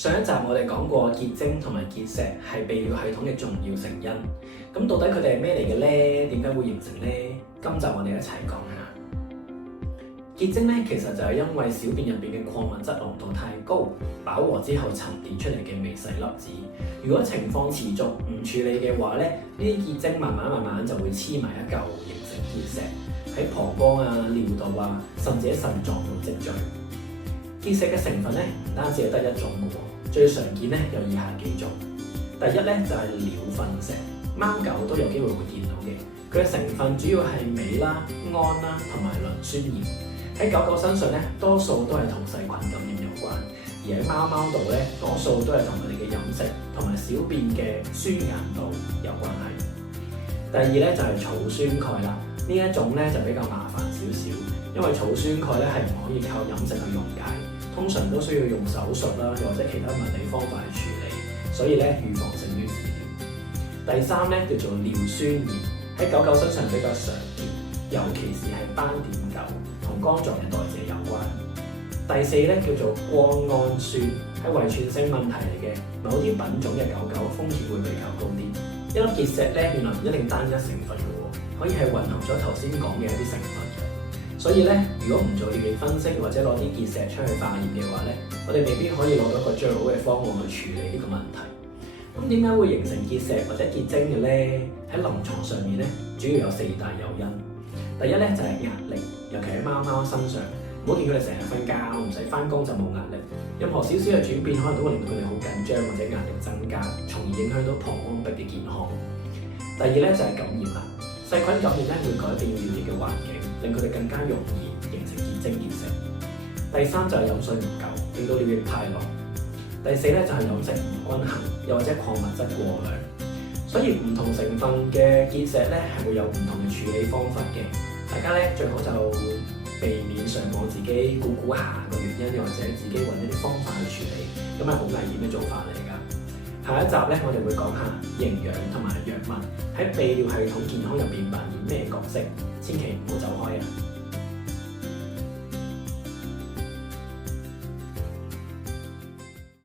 上一集我哋講過結晶同埋結石係泌尿系統嘅重要成因，咁到底佢哋係咩嚟嘅咧？點解會形成咧？今集我哋一齊講下。結晶咧其實就係因為小便入邊嘅礦物質濃度太高，飽和之後沉澱出嚟嘅微細粒子。如果情況持續唔處理嘅話咧，呢啲結晶慢慢就會黐埋一嚿，形成結石，喺膀胱啊、尿道啊，甚至喺腎臟度積聚。結石嘅成分咧唔單止係得一種嘅喎，最常見咧有以下幾種。第一咧就係尿糞石，貓狗都有機會會見到嘅。佢嘅成分主要係鎂啦、氨啦同埋磷酸鹽。喺狗狗身上咧，多數都係同細菌感染有關；而喺貓度咧，多數都係同佢哋嘅飲食同埋小便嘅酸鹼度有關係。第二咧就係草酸鈣啦，呢一種咧就比較麻煩少少，因為草酸鈣咧係唔可以靠飲食去溶解。通常都需要用手術啦，又或者其他物理方法去處理，所以咧預防勝於治療。第三咧叫做尿酸鹽，喺狗狗身上比較常見，尤其是係斑點狗，同肝臟嘅代謝有關。第四咧叫做胱氨酸，係遺傳性問題嚟嘅，某啲品種嘅狗狗風險會比較高啲。一粒結石咧原來唔一定單一成分嘅喎，可以係混合咗頭先講嘅一啲成分。所以咧，如果唔做尿液分析或者攞啲結石出去化驗嘅話咧，我哋未必可以攞到一個最好嘅方案去處理呢個問題。咁點解會形成結石或者結晶嘅咧？喺臨床上面咧，主要有四大誘因。第一咧就係壓力，尤其喺貓身上，唔好見佢哋成日瞓覺，唔使翻工就冇壓力。任何少少嘅轉變，可能都會令到佢哋好緊張或者壓力增加，從而影響到膀胱壁嘅健康。第二咧就係感染啦，細菌感染咧會改變尿液嘅環境，令佢哋更加容易形成結晶結石。第三就係飲水唔夠，令到尿液太濃。第四咧就係飲食唔均衡，又或者礦物質過量。所以唔同成分嘅結石咧係會有唔同嘅處理方法嘅。大家咧最好就避免上網自己估下個原因，又或者自己揾一啲方法去處理，咁係好危險嘅做法嚟㗎。下一集咧，我哋會講下營養同埋藥物喺泌尿系統健康入邊扮演咩角色，千祈唔好走開啊！